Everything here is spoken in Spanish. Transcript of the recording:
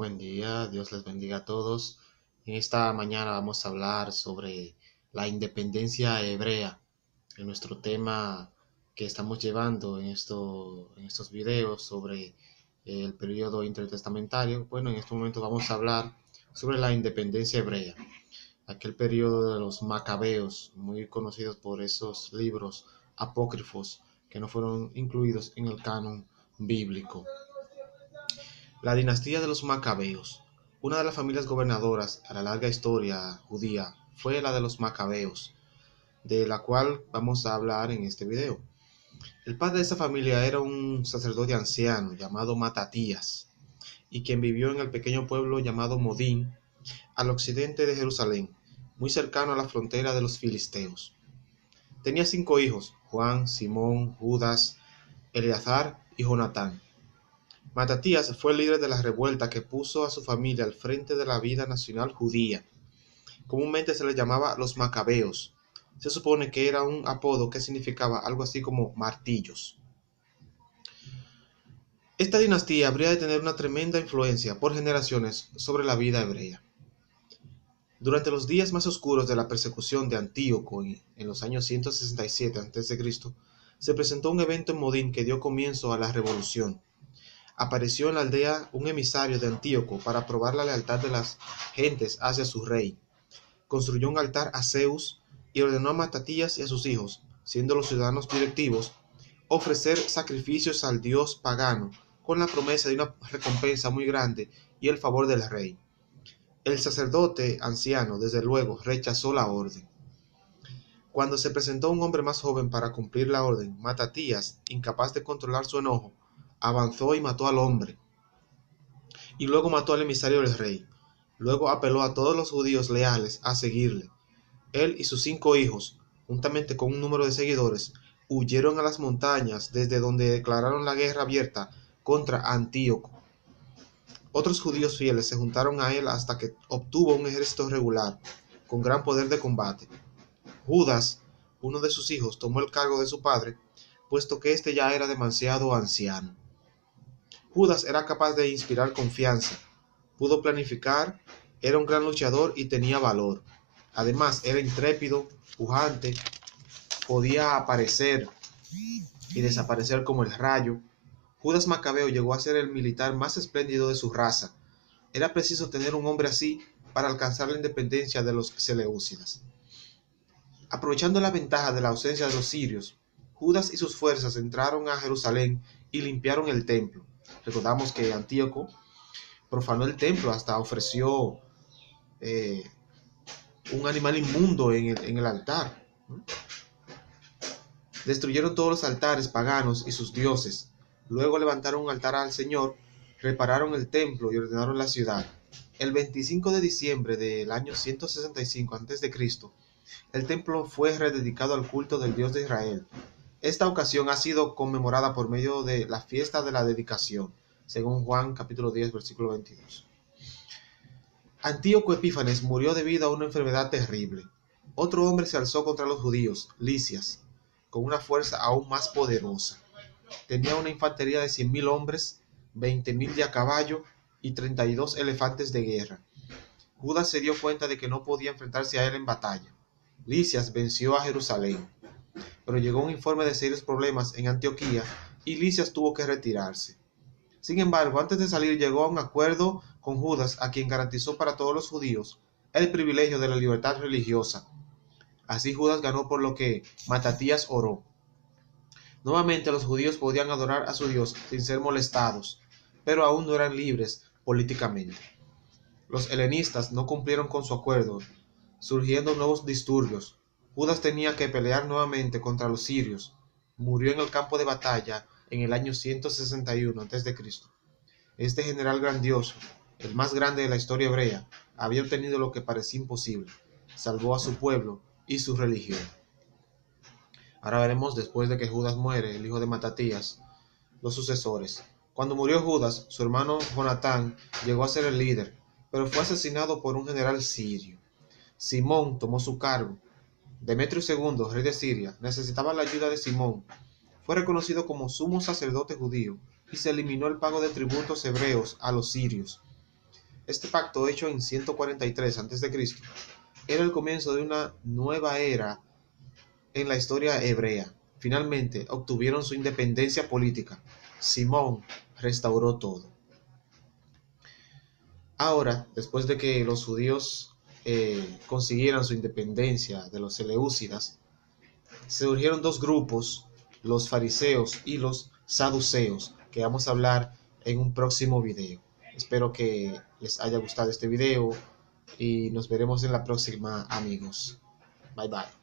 Buen día, Dios les bendiga a todos. En esta mañana vamos a hablar sobre la independencia hebrea, en nuestro tema que estamos llevando en estos videos sobre el periodo intertestamentario. Bueno, en este momento vamos a hablar sobre la independencia hebrea, aquel periodo de los macabeos, muy conocidos por esos libros apócrifos que no fueron incluidos en el canon bíblico. La dinastía de los Macabeos, una de las familias gobernadoras a la larga historia judía, fue la de los Macabeos, de la cual vamos a hablar en este video. El padre de esta familia era un sacerdote anciano llamado Matatías, y quien vivió en el pequeño pueblo llamado Modín, al occidente de Jerusalén, muy cercano a la frontera de los filisteos. Tenía 5 hijos: Juan, Simón, Judas, Eleazar y Jonatán. Matatías fue el líder de la revuelta que puso a su familia al frente de la vida nacional judía. Comúnmente se les llamaba los Macabeos. Se supone que era un apodo que significaba algo así como martillos. Esta dinastía habría de tener una tremenda influencia por generaciones sobre la vida hebrea. Durante los días más oscuros de la persecución de Antíoco en los años 167 a.C., se presentó un evento en Modín que dio comienzo a la revolución. Apareció en la aldea un emisario de Antíoco para probar la lealtad de las gentes hacia su rey. Construyó un altar a Zeus y ordenó a Matatías y a sus hijos, siendo los ciudadanos directivos, ofrecer sacrificios al dios pagano con la promesa de una recompensa muy grande y el favor del rey. El sacerdote anciano, desde luego, rechazó la orden. Cuando se presentó un hombre más joven para cumplir la orden, Matatías, incapaz de controlar su enojo, avanzó y mató al hombre, y luego mató al emisario del rey. Luego apeló a todos los judíos leales a seguirle. Él y sus 5 hijos, juntamente con un número de seguidores, huyeron a las montañas desde donde declararon la guerra abierta contra Antíoco. Otros judíos fieles se juntaron a él hasta que obtuvo un ejército regular, con gran poder de combate. Judas, uno de sus hijos, tomó el cargo de su padre, puesto que éste ya era demasiado anciano. Judas era capaz de inspirar confianza, pudo planificar, era un gran luchador y tenía valor. Además, era intrépido, pujante, podía aparecer y desaparecer como el rayo. Judas Macabeo llegó a ser el militar más espléndido de su raza. Era preciso tener un hombre así para alcanzar la independencia de los Seleucidas. Aprovechando la ventaja de la ausencia de los sirios, Judas y sus fuerzas entraron a Jerusalén y limpiaron el templo. Recordamos que Antíoco profanó el templo, hasta ofreció un animal inmundo en el altar. Destruyeron todos los altares paganos y sus dioses. Luego levantaron un altar al Señor, repararon el templo y ordenaron la ciudad. El 25 de diciembre del año 165 a.C., el templo fue rededicado al culto del Dios de Israel. Esta ocasión ha sido conmemorada por medio de la fiesta de la dedicación, según Juan capítulo 10, versículo 22. Antíoco Epífanes murió debido a una enfermedad terrible. Otro hombre se alzó contra los judíos, Lisias, con una fuerza aún más poderosa. Tenía una infantería de 100.000 hombres, 20.000 de a caballo y 32 elefantes de guerra. Judas se dio cuenta de que no podía enfrentarse a él en batalla. Lisias venció a Jerusalén, pero llegó un informe de serios problemas en Antioquía y Lisias tuvo que retirarse. Sin embargo, antes de salir llegó a un acuerdo con Judas, a quien garantizó para todos los judíos el privilegio de la libertad religiosa. Así Judas ganó por lo que Matatías oró. Nuevamente los judíos podían adorar a su Dios sin ser molestados, pero aún no eran libres políticamente. Los helenistas no cumplieron con su acuerdo, surgiendo nuevos disturbios. Judas tenía que pelear nuevamente contra los sirios. Murió en el campo de batalla en el año 161 a.C. Este general grandioso, el más grande de la historia hebrea, había obtenido lo que parecía imposible: salvó a su pueblo y su religión. Ahora veremos, después de que Judas muere, el hijo de Matatías, los sucesores. Cuando murió Judas, su hermano Jonatán llegó a ser el líder, pero fue asesinado por un general sirio. Simón tomó su cargo. Demetrio II, rey de Siria, necesitaba la ayuda de Simón. Fue reconocido como sumo sacerdote judío y se eliminó el pago de tributos hebreos a los sirios. Este pacto, hecho en 143 a.C., era el comienzo de una nueva era en la historia hebrea. Finalmente obtuvieron su independencia política. Simón restauró todo. Ahora, después de que los judíos consiguieran su independencia de los seleucidas, se surgieron dos grupos, los fariseos y los saduceos, que vamos a hablar en un próximo video. Espero que les haya gustado este video y nos veremos en la próxima, amigos. Bye bye.